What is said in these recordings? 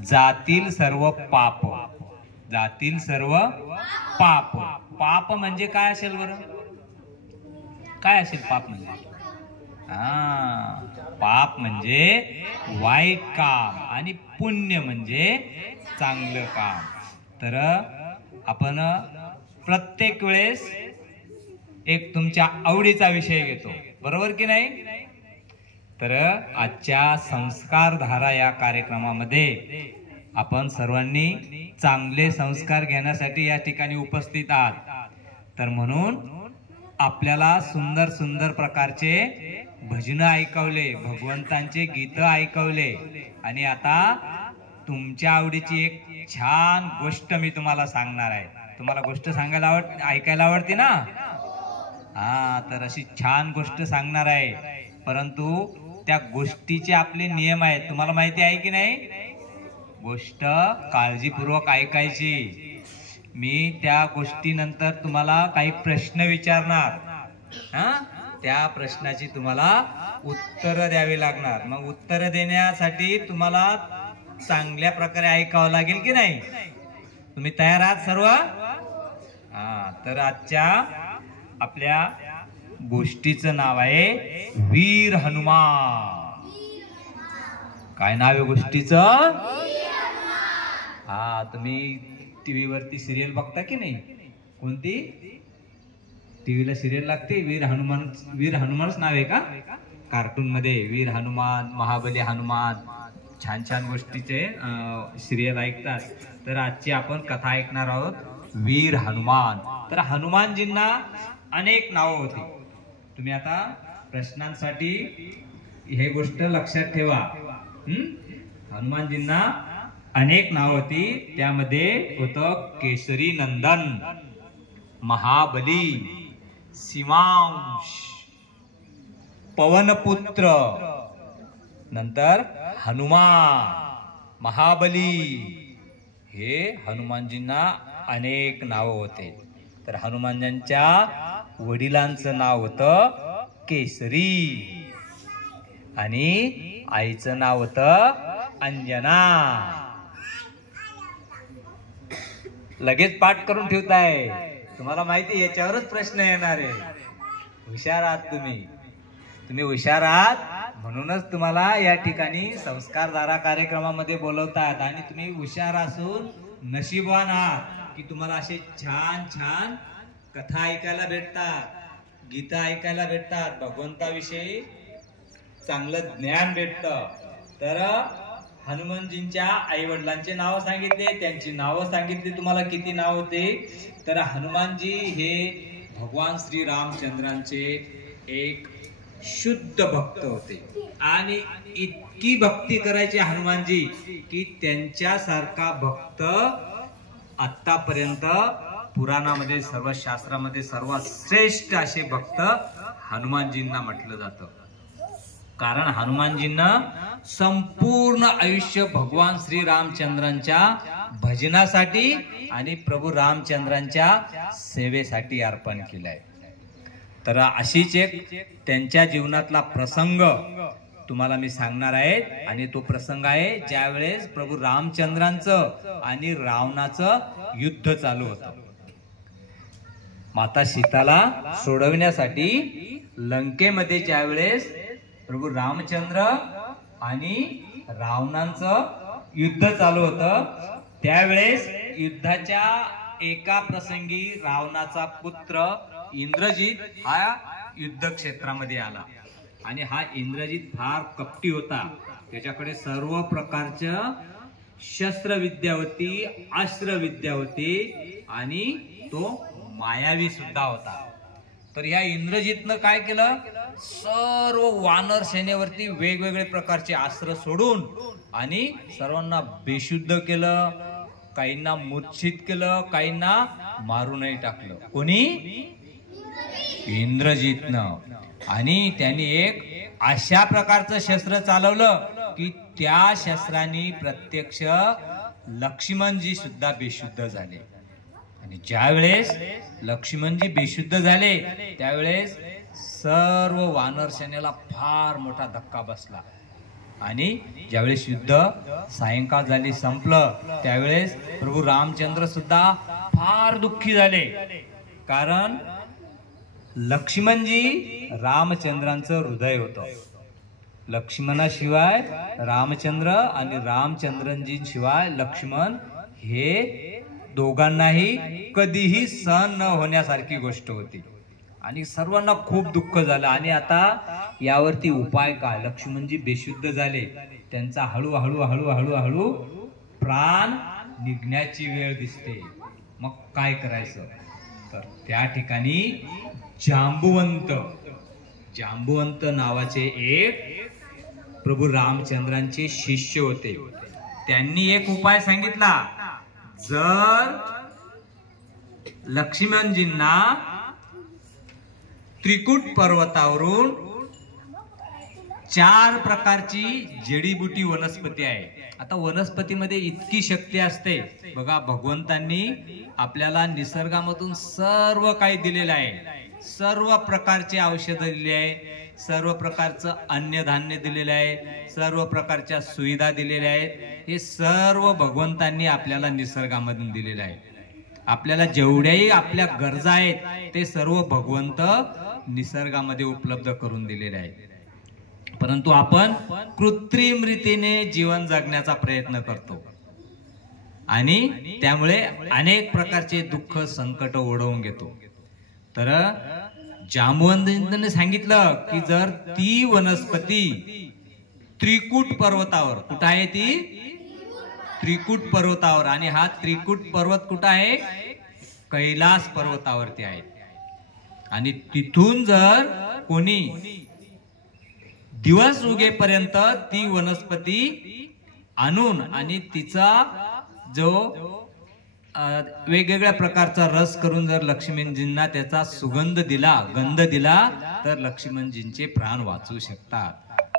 जातील सर्व पाप, जातील सर्व पाप. पाप म्हणजे काय असेल बरं? काय असेल पाप म्हणजे? पाप म्हणजे वाईट काम आणि पुण्य म्हणजे चांगलं काम. तर आपण प्रत्येक वेळेस एक तुमच्या आवडीचा विषय घेतो, बरोबर की नाही? तर आजच्या संस्कार धारा या कार्यक्रमामध्ये आपण सर्वांनी चांगले संस्कार घेण्यासाठी या ठिकाणी उपस्थित आहात. तर म्हणून आपल्याला सुंदर सुंदर प्रकारचे भजन ऐकवले, भगवंतांचे गीत ऐकवले, आणि आता तुमच्या आवडीची एक छान गोष्ट मी तुम्हाला सांगणार आहे. तुम्हाला गोष्ट सांगायला ऐकायला आवडते ना? तर अशी छान गोष्ट सांगणार आहे. परंतु त्या गोष्टीचे आपले नियम आहेत, तुम्हाला माहिती आहे की नाही? गोष्ट काळजीपूर्वक ऐकायची. मी त्या गोष्टीनंतर तुम्हाला काही प्रश्न विचारणार, त्या प्रश्नाची तुम्हाला उत्तर द्यावी लागणार. मग उत्तर देण्यासाठी तुम्हाला चांगल्या प्रकारे ऐकावं लागेल की नाही? तुम्ही तयार आहात सर्व? तर आजच्या आपल्या गोष्टीचं नाव आहे वीर हनुमान. काय नाव आहे गोष्टीचं? तुम्ही टीव्ही वरती सिरियल बघता की नाही? कोणती टीव्हीला सिरियल लागते? वीर हनुमान. वीर हनुमानच नाव आहे का? कार्टून मध्ये वीर हनुमान, महाबली हनुमान, छान छान गोष्टीचे सिरियल ऐकतात. तर आजची आपण कथा ऐकणार आहोत वीर हनुमान. तर हनुमानजींना अनेक नाव होती. तुम्ही आता प्रश्नांसाठी हे गोष्ट लक्षात ठेवा. हनुमानजींना अनेक नाव होती. त्यामध्ये होतं केसरी नंदन, महाबली, सीमांश, पवनपुत्र, नंतर हनुमान, महाबली. हे हनुमानजींना अनेक नाव होते. तर हनुमानजींच्या वडिलांचं नाव होतं केसरी आणि आईचं नाव होतं अंजना. लगेच पाठ करून ठेवताय, तुम्हाला माहिती याच्यावरच प्रश्न येणार आहे. हुशार आहात तुम्ही, तुम्ही हुशार आहात म्हणूनच तुम्हाला या ठिकाणी संस्कारधारा कार्यक्रमामध्ये बोलवतात. आणि तुम्ही हुशार असून नशीबवान आहात की तुम्हाला असे छान छान कथा ऐकायला भेटतात, गीत ऐकायला भेटतात, भगवंताविषयी चांगलं ज्ञान भेटतं. तर हनुमानजींच्या आई वडिलांचे नाव सांगितले, त्यांची नावं सांगितली. तुम्हाला किती नाव होते? तर हनुमानजी हे भगवान श्री रामचंद्रांचे एक शुद्ध भक्त होते आणि इतकी भक्ती करायचे हनुमानजी की त्यांच्यासारखा भक्त आतापर्यंत पुराणामध्ये, सर्व शास्त्रामध्ये सर्वात श्रेष्ठ असे भक्त हनुमानजींना म्हटलं जातं. कारण हनुमानजींना संपूर्ण आयुष्य भगवान श्री रामचंद्रांच्या भजनासाठी आणि प्रभू रामचंद्रांच्या सेवेसाठी अर्पण केलंय. तर अशीच एक त्यांच्या जीवनातला प्रसंग तुम्हाला मी सांगणार आहे. आणि तो प्रसंग आहे ज्यावेळेस प्रभू रामचंद्रांचं आणि रावणाचं युद्ध चालू होतं. माता सीताला सोडवण्यासाठी लंकेमध्ये ज्यावेळेस प्रभू रामचंद्र आणि रावणाचं युद्ध चालू होतं, त्यावेळेस युद्धाच्या एका प्रसंगी रावणाचा पुत्र इंद्रजित हा युद्ध क्षेत्रामध्ये आला. आणि हा इंद्रजित फार कपटी होता. त्याच्याकडे सर्व प्रकारच्या शस्त्रविद्या होती, अस्त्रविद्या होती आणि तो मायावी सुद्धा होता. तर या इंद्रजितनं काय केलं? सर्व वानर सेनेवरती वेगवेगळे प्रकारचे अस्त्र सोडून आणि सर्वांना बेशुद्ध केलं, काहींना मूर्छित केलं, काहींना मारूनही टाकलं. कोणी? इंद्रजितनं. आणि त्यांनी एक अशा प्रकारचं शस्त्र चालवलं की त्या शस्त्राने प्रत्यक्ष लक्ष्मणजी सुद्धा बेशुद्ध झाले. आणि ज्यावेळेस लक्ष्मणजी बेशुद्ध झाले त्यावेळेस सर्व वानर सेनेला फार मोठा धक्का बसला. आणि ज्यावेळेस युद्ध सायंकाळ झाली संपलं त्यावेळेस प्रभू रामचंद्र सुद्धा फार दुःखी झाले, कारण लक्ष्मणजी रामचंद्रांचं हृदय होतं. लक्ष्मणाशिवाय रामचंद्र आणि रामचंद्रजींशिवाय लक्ष्मण हे दोघांनाही कधीही सहन न होण्यासारखी गोष्ट होती आणि सर्वांना खूप दुःख झालं. आणि आता यावरती उपाय काय? लक्ष्मणजी बेशुद्ध झाले, त्यांचा हळूहळू हळूहळू हळू प्राण निघण्याची वेळ दिसते. मग काय करायचं? तर त्या ठिकाणी जांबुवंत नावाचे एक प्रभू रामचंद्रांचे शिष्य होते. त्यांनी एक उपाय सांगितला. जर लक्ष्मणजींना त्रिकुट पर्वतावरून 4 प्रकारची जडीबुटी वनस्पती आहे. आता वनस्पतीमध्ये इतकी शक्ती असते बघा, भगवंतांनी आपल्याला निसर्गामधून सर्व काही दिलेलं आहे. सर्व प्रकारचे औषध दिले आहे, सर्व प्रकारचं अन्नधान्य दिलेलं आहे, सर्व प्रकारच्या सुविधा दिलेल्या आहेत. हे सर्व भगवंतांनी आपल्याला निसर्गामधून दिलेलं आहे. आपल्याला जेवढ्याही आपल्या गरजा आहेत ते सर्व भगवंत निसर्गामध्ये उपलब्ध करून दिलेले आहेत. परंतु आपण कृत्रिम रीतीने जीवन जगण्याचा प्रयत्न करतो आणि त्यामुळे अनेक प्रकारचे दुःख संकट ओढवून घेतो. तर जांबुवंतांनी सांगितलं की जर ती वनस्पती त्रिकुट पर्वतावर, कुठं आहे ती? त्रिकुट पर्वतावर. आणि हा त्रिकुट पर्वत कुठं आहे? कैलास पर्वतावरती आहे. आणि तिथून जर कोणी दिवस उगेपर्यंत ती वनस्पती आणून आणि तिचा जो वेगवेगळ्या प्रकारचा रस करून जर लक्ष्मणजींना त्याचा गंध दिला तर लक्ष्मणजींचे प्राण वाचू शकतात.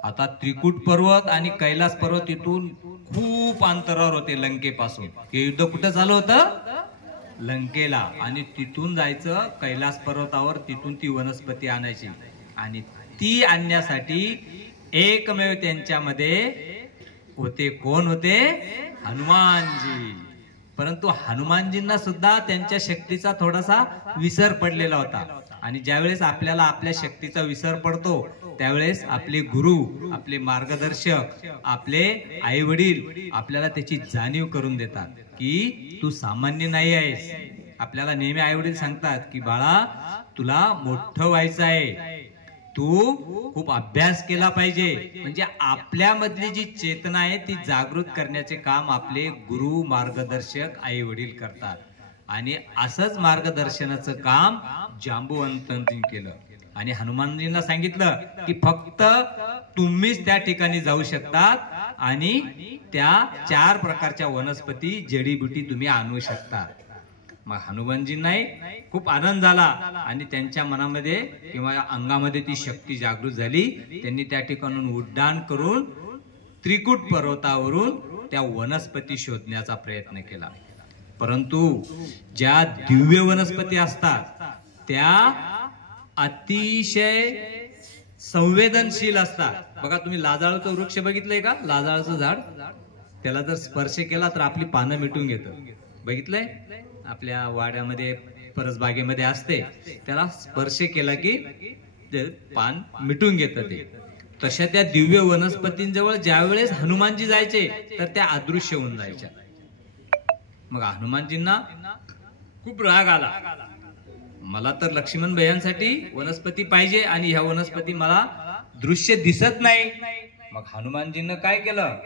आता त्रिकुट पर्वत आणि कैलास पर्वत इथून खूप अंतरावर होते लंकेपासून. हे युद्ध कुठं चालू होतं? लंकेला. आणि तिथून जायचं कैलास पर्वतावर, तिथून ती वनस्पती आणायची. आणि ती आणण्यासाठी एकमेव त्यांच्यामध्ये होते. कोण होते? हनुमानजी. परंतु हनुमानजींना सुद्धा त्यांच्या शक्तीचा थोडासा विसर पडलेला होता. आणि ज्यावेळेस आपल्याला आपल्या शक्तीचा विसर पडतो त्यावेळेस आपले गुरु, आपले मार्गदर्शक, आपले आई वडील आपल्याला त्याची जाणीव करून देतात की तू सामान्य नाही आहेस. आपल्याला नेहमी आई वडील सांगतात की बाळा तुला मोठं व्हायचं आहे, तू खूप अभ्यास केला पाहिजे. म्हणजे आपल्यामधली जी चेतना आहे ती जागृत करण्याचे काम आपले गुरु, मार्गदर्शक, आई वडील करतात. आणि असंच मार्गदर्शनाचं काम जांबुवंतांनी केलं. आणि हनुमानजींना सांगितलं की फक्त तुम्हीच त्या ठिकाणी जाऊ शकतात आणि त्या 4 प्रकारच्या वनस्पती, जडीबुटी तुम्ही आणू शकता. मग हनुमानजींनाही खूप आनंद झाला आणि त्यांच्या मनामध्ये किंवा अंगामध्ये ती शक्ती जागृत झाली. त्यांनी त्या ठिकाणून उड्डाण करून त्रिकुट पर्वतावरून त्या वनस्पती शोधण्याचा प्रयत्न केला. परंतु ज्या दिव्य वनस्पती असतात त्या अतिशय संवेदनशील असतात. बघा तुम्ही लाजाळूचं वृक्ष बघितलंय का? लाजाळूचं झाड, त्याला जर स्पर्श केला तर आपली पानं मिटून घेतं. बघितलंय? आपल्या वाड्यामध्ये परसबागेमध्ये असते, त्याला स्पर्श केला की पान मिटून घेतं ते. तशा त्या दिव्य वनस्पतींजवळ ज्यावेळेस हनुमानजी जायचे तर त्या अदृश्य होऊन जायच्या. मग हनुमानजींना खूप राग आला. मला तर लक्ष्मण भैयांसाठी वनस्पती पाहिजे आणि ह्या वनस्पती मला दृश्य दिसत नाही. मग हनुमानजींना काय केलं?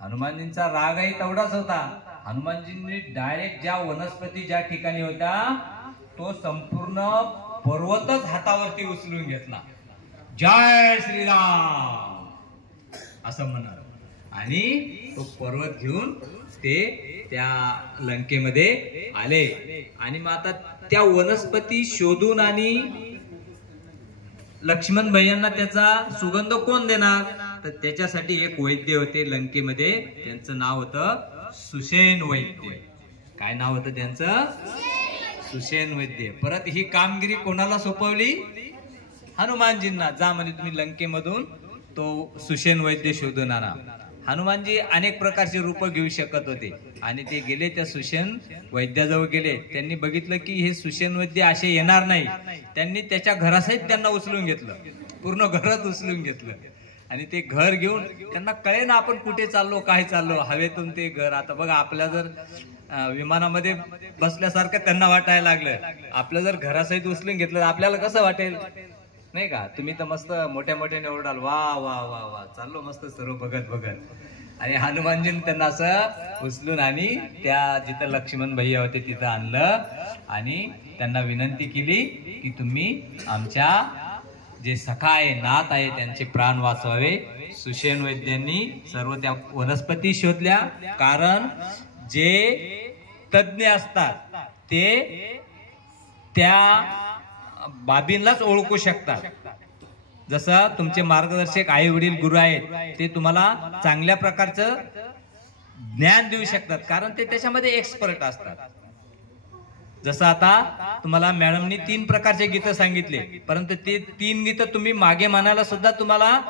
हनुमानजींचा रागही तेवढाच होता. हनुमानजींनी डायरेक्ट ज्या वनस्पती ज्या ठिकाणी होत्या तो संपूर्ण पर्वतच हातावरती उचलून घेतला. जय श्रीराम असं म्हणाल आणि तो पर्वत घेऊन ते त्या लंकेमध्ये आले. आणि मग आता त्या वनस्पती शोधून आणि लक्ष्मण भैयांना त्याचा सुगंध कोण देणार? तर त्याच्यासाठी एक वैद्य होते लंकेमध्ये, त्यांचं नाव होतं सुषेण वैद्य. काय नाव होतं त्यांचं? सुषेण वैद्य. परत ही कामगिरी कोणाला सोपवली? हनुमानजींना. जा म्हणजे तुम्ही लंकेमधून तो सुषेण वैद्य शोधून आणा. हनुमानजी अनेक प्रकारचे रूप घेऊ शकत होते आणि ते गेले त्या सुषेण वैद्याजवळ गेले. त्यांनी बघितलं की हे सुषेण वैद्य असे येणार नाही. त्यांनी त्याच्या घरासहित त्यांना उचलून घेतलं, पूर्ण घरात उचलून घेतलं आणि ते घर घेऊन त्यांना कळे ना आपण कुठे चाललो, काय चाललो. हवेतून ते घर, आता बघा आपल्या जर विमानामध्ये बसल्यासारखं त्यांना वाटायला लागलं, आपलं जर घरासहित उचलून घेतलं आपल्याला कसं वाटेल नाही का. तुम्ही तर मस्त मोठ्या मोठ्याने ओरडाल, वा वा वा वा, चाललो मस्त सर्व बघत बघत. आणि हनुमानजीने त्यांना असं उचलून आणि त्या जिथं लक्ष्मण भैया होते तिथं आणलं आणि त्यांना विनंती केली की तुम्ही आमच्या जे सखा आहे, नात आहे, त्यांचे प्राण वाचवावे. सुषेण वैद्यांनी सर्व त्या वनस्पती शोधल्या, कारण जे तज्ञ असतात ते त्या बाबींनाच ओळखू शकतात. जसं तुमचे मार्गदर्शक आई वडील गुरु आहेत, ते तुम्हाला चांगल्या प्रकारचं ज्ञान देऊ शकतात, कारण ते त्याच्यामध्ये एक्सपर्ट असतात. जसं आता तुम्हाला मॅडमनी 3 प्रकारचे गीतं सांगितले, परंतु ते 3 गीतं तुम्ही मागे म्हणायला सुद्धा तुम्हाला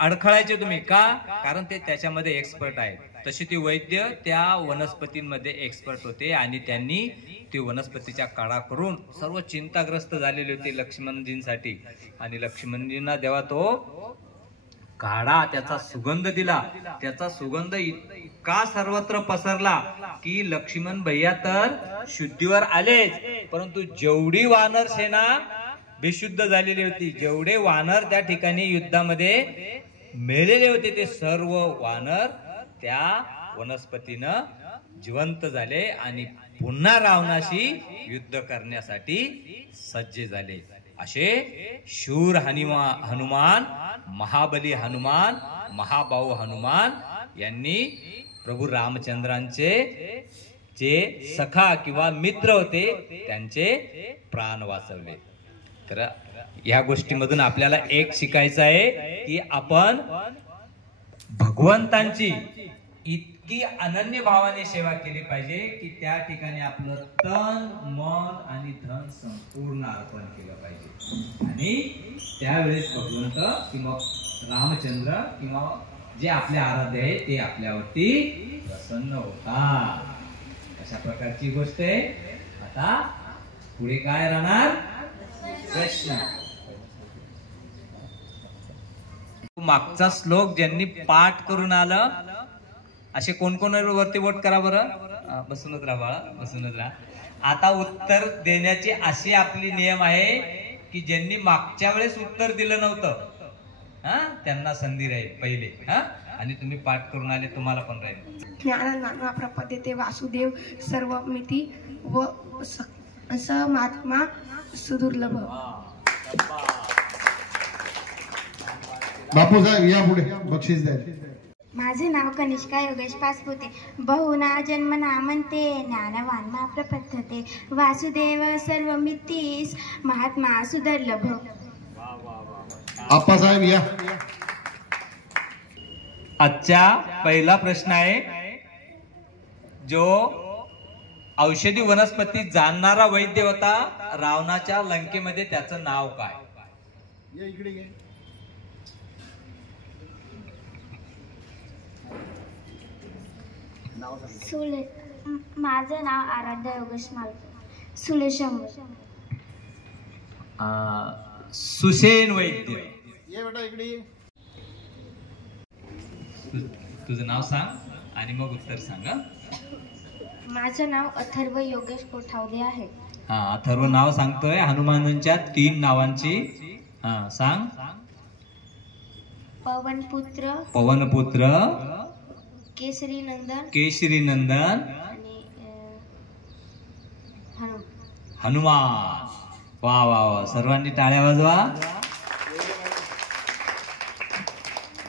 अडखळायचे तुम्ही का, कारण ते त्याच्यामध्ये एक्सपर्ट आहेत. तशी ती वैद्य त्या वनस्पतींमध्ये एक्सपर्ट होते आणि त्यांनी ती वनस्पतीच्या काढा करून सर्व चिंताग्रस्त झालेले होते लक्ष्मणजींसाठी. आणि लक्ष्मणजींना जेव्हा तो काढा त्याचा सुगंध दिला, त्याचा सुगंध इतका सर्वत्र पसरला की लक्ष्मण भैया तर शुद्धीवर आलेच, परंतु जेवढी वानर सेना बेशुद्ध झालेली होती, जेवढे वानर त्या ठिकाणी युद्धामध्ये मेलेले होते, ते सर्व वानर त्या वनस्पतीनं जिवंत झाले आणि पुन्हा रावणाशी युद्ध करण्यासाठी सज्ज झाले. असे शूर हनुमान, महाबली हनुमान, महाबाहू हनुमान यांनी प्रभू रामचंद्रांचे जे सखा किंवा मित्र होते त्यांचे प्राण वाचवले. तर या गोष्टीमधून आपल्याला एक शिकायचं आहे की आपण भगवंतांची इतकी अनन्य भावाने सेवा केली पाहिजे की त्या ठिकाणी आपलं तन, मन आणि धन संपूर्ण अर्पण केलं पाहिजे. आणि त्यावेळेस भगवंत किंवा रामचंद्र किंवा जे आपले आराध्य आहे ते आपल्यावरती प्रसन्न होतात. अशा प्रकारची गोष्ट आहे. आता पुढे काय राहणार प्रश्न. मागचा श्लोक ज्यांनी पाठ करून आलं असे कोण कोण वरती वोट करा बरं. बसूनच राहा बाळा, बसूनच राहा. आता उत्तर देण्याची अशी आपली नियम आहे की ज्यांनी मागच्या वेळेस उत्तर दिलं नव्हतं त्यांना संधी राहील पहिले. आणि तुम्ही पाठ करून आले, तुम्हाला पण राहील. ज्ञाननामा प्रपद्यते वासुदेव सर्वमिती व स महात्मा सुदुर्लभ. बापू साहेब या पुढे बक्षीस द्या. माझे नाव कनिष्का योगेश पासपुते. बहुना जन्मना म्हणते ज्ञानवान मा प्रपद्धते वासुदेव सर्वमितीस महात्मा सुदुर्लभ. आप्पासाहेब या. आजचा पहिला प्रश्न आहे, जो औषधी वनस्पती जाणणारा वैद्य होता रावणाच्या लंकेमध्ये, त्याचं नाव काय? माझं नाव आराध्या योगेश मालके. सुलेशम. सुषेण वैद्य. ये बेटा इकडे ये. तुझं नाव सांग आणि मग उत्तर सांग. माझं नाव अथर्व योगेश कोठावदे आहे. अथर्व नाव सांगतोय हनुमानांच्या 3 नावांची. सांग. पवनपुत्र, पवनपुत्र, केसरी नंदन, केशरी नंदन आणि हनुमान. वा वा वा, सर्वांनी टाळ्या वाजवा.